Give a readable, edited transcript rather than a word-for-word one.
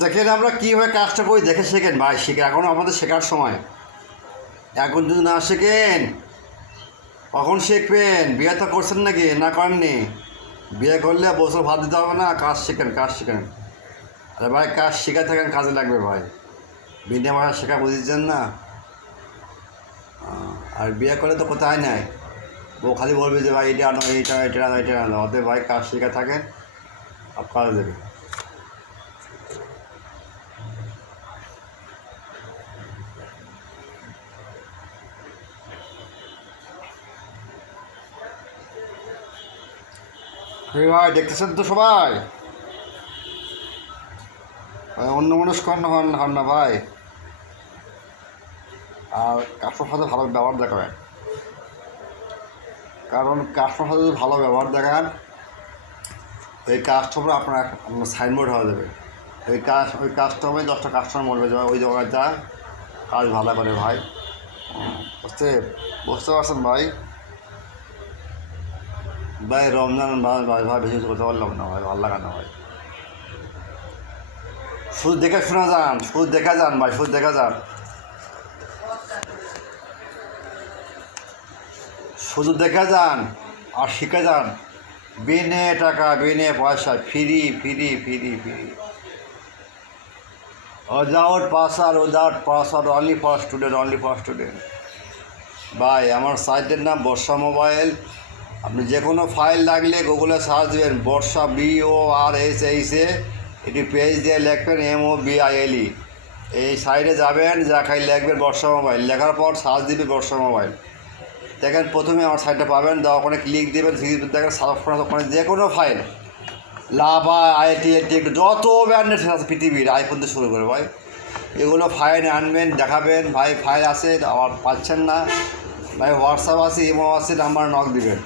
দেখেন আমরা কীভাবে কাজটা করি দেখে শেখেন ভাই, শেখেন। এখন আমাদের শেখার সময়। এখন যদি না শেখেন কখন শিখবেন? বিয়ে তো করছেন নাকি, না করেননি? বিয়ে করলে বছর ভাত দিতে হবে না? কাজ শেখেন, কাজ শেখেন। আরে ভাই কাজ শেখা থাকেন, কাজে লাগবে ভাই। বিনা ভাষা শেখা বুঝছেন না? আর বিয়ে করলে তো কোথায় নাই, ও খালি বলবে যে ভাই এটা আনো, এইটা এটা আনো, এটা আনো। অতএব ভাই কাজ শেখা থাকেন, সব কাজ দেবে। ভাই দেখতেছেন তো সবাই, অন্য মানুষ হন না ভাই। আর কাস্টমার সাথে ভালো ব্যবহার দেখাবেন, কারণ কাস্টমার সাথে যদি ভালো ব্যবহার দেখান ওই কাস্টমার আপনার সাইনবোর্ড হয়ে যাবে। ওই কাস্টমারে 10টা কাস্টমার বলবে যে ওই জায়গাটা কাজ ভালো করে ভাই। বুঝতে পারছেন ভাই? ভাই রমজান ভাই ভাই বেশি কথা বললাম না ভাই, ভালো লাগা না ভাই। শুধু দেখে শোনা যান, শুধু দেখা যান ভাই, শুধু দেখা যান, শুধু দেখা যান আর শিখে যান। বিনে টাকা, বিনে পয়সা, free free free free. Without password, without password, only for student, only for student. ভাই আমার সাইটের নাম বর্ষা মোবাইল। আপনি যে কোনো ফাইল লাগলে গুগলে সার্চ দেবেন বর্ষা, BORSA, এটি পেজ দিয়ে লিখবেন MOBILE। এই সাইটে যাবেন, যা খাই লিখবেন বর্ষা মোবাইল, লেখার পর সার্চ দিবে বর্ষা মোবাইল। দেখেন প্রথমে আমার সাইটটা পাবেন, দেওয়া ওখানে ক্লিক দেবেন, দেখেন সাবস্ক্রাইব, ওখানে যে কোনো ফাইল লাভা, IIT যত ব্র্যান্ডের আছে পৃথিবীর, আইফোন থেকে শুরু করে ভাই, এগুলো ফাইল আনবেন, দেখাবেন ভাই ফাইল আছে আমার পাচ্ছেন না ভাই, হোয়াটসঅ্যাপ আছে, ইমো আছে, নাম্বার নক দিবেন।